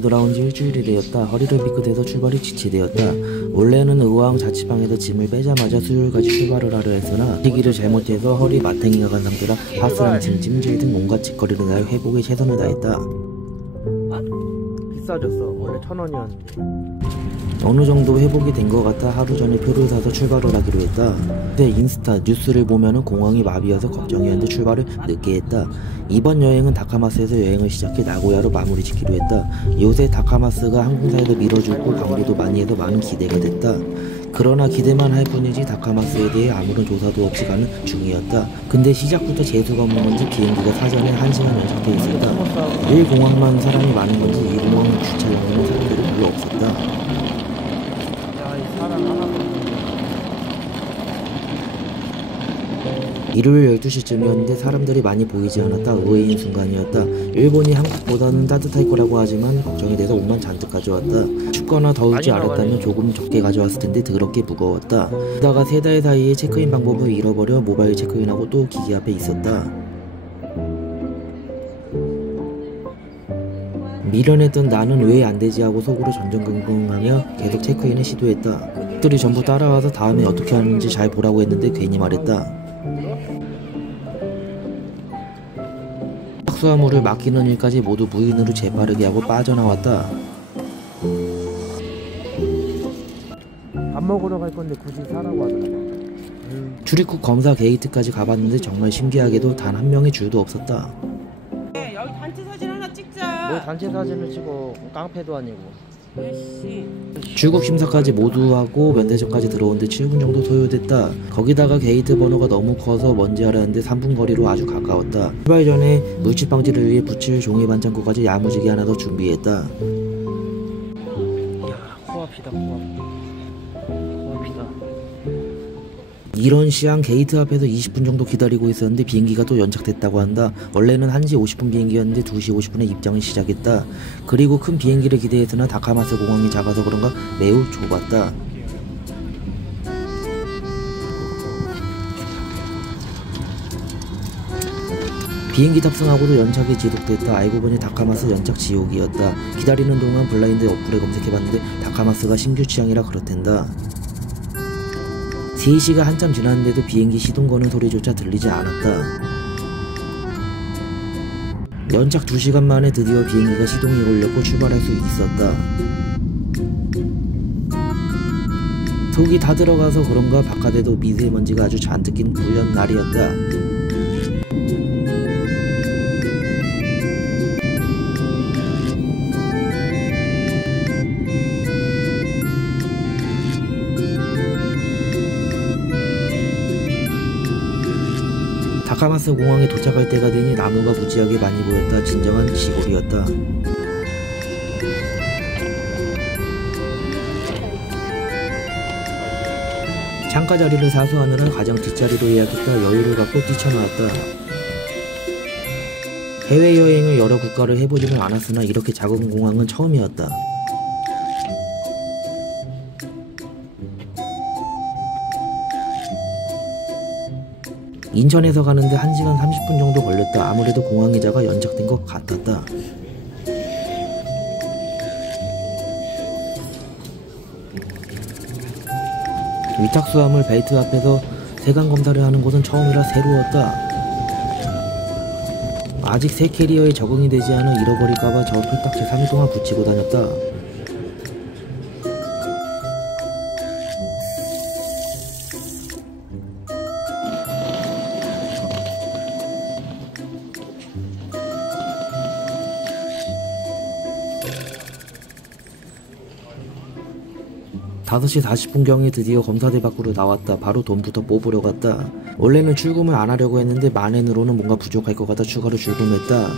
집에 돌아온 지 일주일이 되었다. 허리를 삐끗해서 출발이 지체되었다. 원래는 의왕 자취방에서 짐을 빼자마자 수요일까지 출발을 하려 했으나 시기를 잘못해서 허리 마탱이가 간 상태라 파스랑 짐, 찜질 등 온갖 짓거리를 다해 회복에 최선을 다했다. 비싸졌어. 원래 1,000원이었는데 어느 정도 회복이 된 것 같아 하루 전에 표를 사서 출발을 하기로 했다. 그때 인스타 뉴스를 보면은 공항이 마비여서 걱정이었는데 출발을 늦게 했다. 이번 여행은 다카마스에서 여행을 시작해 나고야로 마무리 짓기로 했다. 요새 다카마스가 항공사에서 밀어주고 광고도 많이 해서 많은 기대가 됐다. 그러나 기대만 할 뿐이지 다카마스에 대해 아무런 조사도 없이 가는 중이었다. 근데 시작부터 재수가 없는 건지 비행기가 사전에 1시간 연착돼 있었다. 1공항만 사람이 많은 건지 2공항 주차장에는 사람들이 별로 없었다. 일요일 12시쯤이었는데 사람들이 많이 보이지 않았다. 의외인 순간이었다. 일본이 한국보다는 따뜻할 거라고 하지만 걱정이 돼서 옷만 잔뜩 가져왔다. 춥거나 더울지 알았다면 조금 적게 가져왔을 텐데 더럽게 무거웠다. 게다가 3달 사이에 체크인 방법을 잃어버려 모바일 체크인하고 또 기계 앞에 있었다. 미련했던 나는 왜 안되지 하고 속으로 전전긍긍하며 계속 체크인을 시도했다. 그들이 전부 따라와서 다음에 어떻게 하는지 잘 보라고 했는데 괜히 말했다. 수화물을 맡기는 일까지 모두 무인으로 재빠르게 하고 빠져나왔다. 밥 먹으러 갈 건데 굳이 사라고 하더라고. 출입국 검사 게이트까지 가봤는데 정말 신기하게도 단 한 명의 줄도 없었다. 여기 단체 사진 하나 찍자. 뭐 단체 사진을 찍어. 깡패도 아니고. 씨. 출국 심사까지 모두 하고 면대전까지 들어오는데 7분 정도 소요됐다. 거기다가 게이트 번호가 너무 커서 뭔지 알았는데 3분 거리로 아주 가까웠다. 출발 전에 물집 방지를 위해 붙일 종이 반창고까지 야무지게 하나 더 준비했다. 야, 코앞이다 코앞이다. 이런 시ang 게이트 앞에서 20분 정도 기다리고 있었는데 비행기가 또 연착됐다고 한다. 원래는 1시 50분 비행기였는데 2시 50분에 입장을 시작했다. 그리고 큰 비행기를 기대했으나 다카마스 공항이 작아서 그런가 매우 좁았다. 비행기 탑승하고도 연착이 지속됐다. 알고 보니 다카마스 연착 지옥이었다. 기다리는 동안 블라인드 어플에 검색해봤는데 다카마스가 신규 취향이라 그렇댄다. 3시가 한참 지났는데도 비행기 시동 거는 소리조차 들리지 않았다. 연착 2시간 만에 드디어 비행기가 시동이 걸렸고 출발할 수 있었다. 속이 다 들어가서 그런가 바깥에도 미세먼지가 아주 잔뜩 낀 불련 날이었다. 다카마스 공항에 도착할 때가 되니 나무가 무지하게 많이 보였다. 진정한 시골이었다. 창가 자리를 사수하느라 가장 뒷자리로 예약했다. 여유를 갖고 뛰쳐나왔다. 해외여행을 여러 국가를 해보지는 않았으나 이렇게 작은 공항은 처음이었다. 인천에서 가는데 1시간 30분 정도 걸렸다. 아무래도 공항 이자가 연착된 것 같았다. 위탁수화물 벨트 앞에서 세관 검사를 하는 곳은 처음이라 새로웠다. 아직 새 캐리어에 적응이 되지 않아 잃어버릴까봐 저 폴딱지 3일 동안 붙이고 다녔다. (5시 40분경에) 드디어 검사대 밖으로 나왔다. 바로 돈부터 뽑으러 갔다. 원래는 출금을 안 하려고 했는데 만엔으로는 뭔가 부족할 것 같아 추가로 출금했다.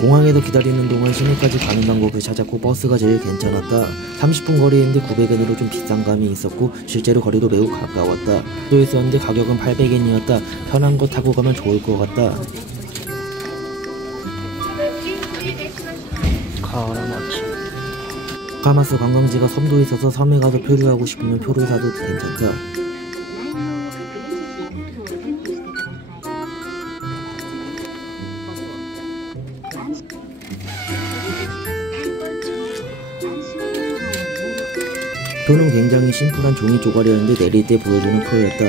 공항에서 기다리는 동안 시내까지 가는 방법을 찾았고 버스가 제일 괜찮았다. 30분 거리인데 900엔으로 좀 비싼 감이 있었고 실제로 거리도 매우 가까웠다. 또 있었는데 가격은 800엔이었다. 편한 거 타고 가면 좋을 것 같다. 다카마스 관광지가 섬도에 있어서 섬에 가서 표류하고 싶으면 표를 사도 괜찮다. 표는 굉장히 심플한 종이 쪼가리였는데 내릴 때 보여주는 표였다.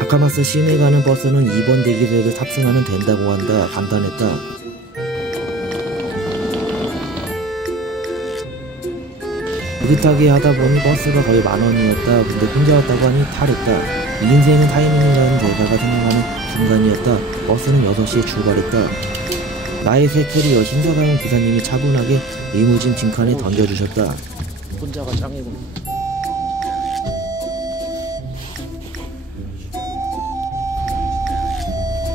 다카마스 시내 가는 버스는 2번 대기소에서 탑승하면 된다고 한다. 간단했다. 느긋하게 하다보니 버스가 거의 10,000원이었다. 근데 혼자 왔다고 하니 탈했다. 인생은 타이밍이라는 대사가 생각나는 순간이었다. 버스는 6시에 출발했다. 나의 새 캐리어 신사다운 기사님이 차분하게 리무진 빈칸에 던져주셨다. 혼자가 짱이군.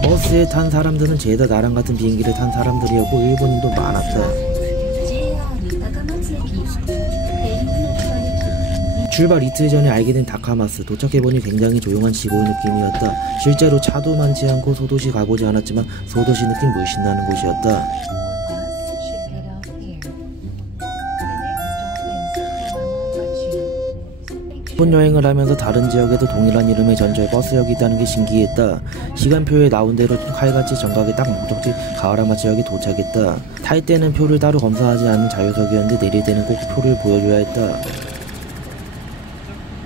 버스에 탄 사람들은 죄다 나랑 같은 비행기를 탄 사람들이었고 일본인도 많았다. 출발 이틀 전에 알게 된 다카마스. 도착해보니 굉장히 조용한 시골 느낌이었다. 실제로 차도 많지 않고 소도시 가보지 않았지만 소도시 느낌 물씬 나는 곳이었다. 일본 여행을 하면서 다른 지역에도 동일한 이름의 전철 버스역이 있다는 게 신기했다. 시간표에 나온 대로 칼같이 정각에 딱 목적지 가와라마치역에 도착했다. 탈 때는 표를 따로 검사하지 않은 자유석이었는데 내릴 때는 꼭 표를 보여줘야 했다.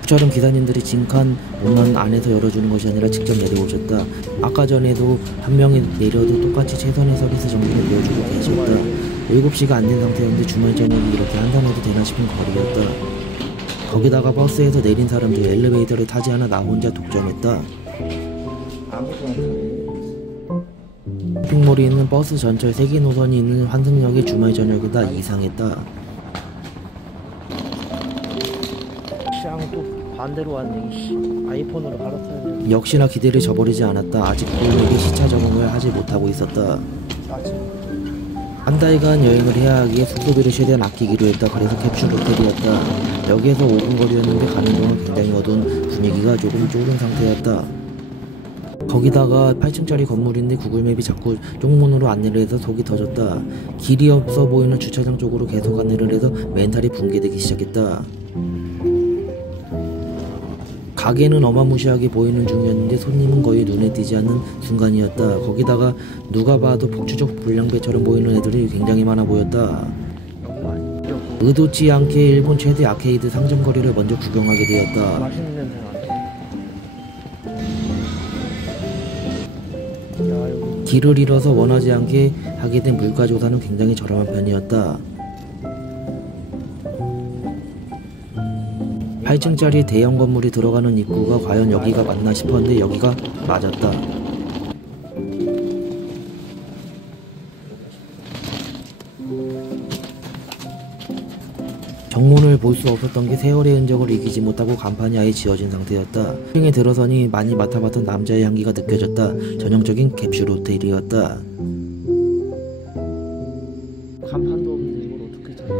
처럼 기사님들이 빈칸 문만 안에서 열어주는 것이 아니라 직접 내려오셨다. 아까 전에도 한 명이 내려도 똑같이 최선의 서비스 정도를 보여주고 계셨다. 7시가 안 된 상태였는데 주말 저녁이 이렇게 한산해도 되나 싶은 거리였다. 거기다가 버스에서 내린 사람들 엘리베이터를 타지 않아 나 혼자 독점했다. 쇼핑몰이 있는 버스 전철 3개 노선이 있는 환승역의 주말 저녁이다. 이상했다. 또 반대로 왔네. 아이폰으로 갈아타야 돼. 역시나 기대를 저버리지 않았다. 아직 고객에게 시차 적응을 하지 못하고 있었다. 한 달간 여행을 해야 하기에 숙소비를 최대한 아끼기로 했다. 그래서 캡슐 호텔이었다. 여기에서 5분 거리였는데 가는 동안 굉장히 어두운 분위기가 조금 쫄은 상태였다. 거기다가 8층짜리 건물인데 구글맵이 자꾸 쪽문으로 안내를 해서 속이 터졌다. 길이 없어 보이는 주차장 쪽으로 계속 안내를 해서 멘탈이 붕괴되기 시작했다. 가게는 어마무시하게 보이는 중이었는데 손님은 거의 눈에 띄지 않는 순간이었다. 거기다가 누가 봐도 폭주적 불량배처럼 보이는 애들이 굉장히 많아 보였다. 의도치 않게 일본 최대 아케이드 상점거리를 먼저 구경하게 되었다. 맛있는 냄새 나네. 길을 잃어서 원하지 않게 하게 된 물가조사는 굉장히 저렴한 편이었다. 8층짜리 대형 건물이 들어가는 입구가 과연 여기가 맞나 싶었는데 여기가 맞았다. 정문을 볼 수 없었던 게 세월의 흔적을 이기지 못하고 간판이 아예 지워진 상태였다. 1층에 들어서니 많이 맡아봤던 남자의 향기가 느껴졌다. 전형적인 캡슐 호텔이었다. 간판도 없는데 이걸 어떻게 찾아?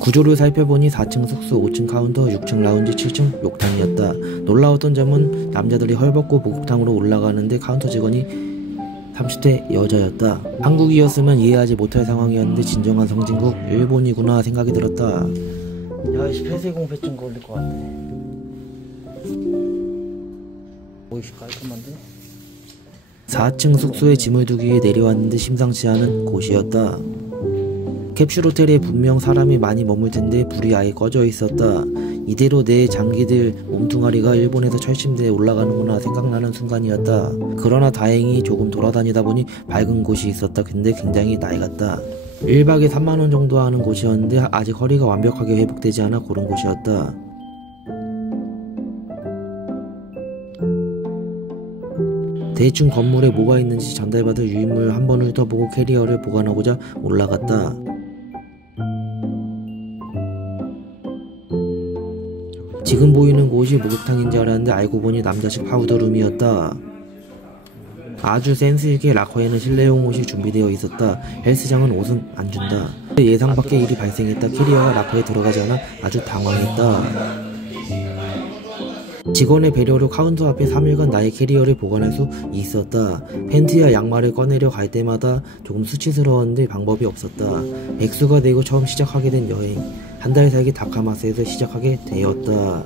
구조를 살펴보니 4층 숙소, 5층 카운터, 6층 라운지, 7층 욕탕이었다. 놀라웠던 점은 남자들이 헐벗고 목욕탕으로 올라가는데 카운터 직원이 30대 여자였다. 한국이었으면 이해하지 못할 상황이었는데 진정한 성진국 일본이구나 생각이 들었다. 야이씨 폐쇄공포증 걸릴 것 같아. 오이씨 깔끔한데? 4층 숙소에 짐을 두기 위해 내려왔는데 심상치 않은 곳이었다. 캡슐 호텔에 분명 사람이 많이 머물 텐데 불이 아예 꺼져 있었다. 이대로 내 장기들 몸뚱아리가 일본에서 철심대에 올라가는구나 생각나는 순간이었다. 그러나 다행히 조금 돌아다니다 보니 밝은 곳이 있었다. 근데 굉장히 낡았다. 1박에 3만원 정도 하는 곳이었는데 아직 허리가 완벽하게 회복되지 않아 고른 곳이었다. 대충 건물에 뭐가 있는지 전달받을 유인물 한 번 훑어보고 캐리어를 보관하고자 올라갔다. 지금 보이는 곳이 목욕탕인 줄 알았는데 알고 보니 남자식 파우더룸이었다. 아주 센스있게 락커에는 실내용 옷이 준비되어 있었다. 헬스장은 옷은 안 준다. 예상 밖의 일이 발생했다. 캐리어가 락커에 들어가지 않아 아주 당황했다. 직원의 배려로 카운터 앞에 3일간 나의 캐리어를 보관할 수 있었다. 팬티와 양말을 꺼내려 갈 때마다 조금 수치스러웠는데 방법이 없었다. 백수가 되고 처음 시작하게 된 여행. 한 달 살기 다카마스에서 시작하게 되었다.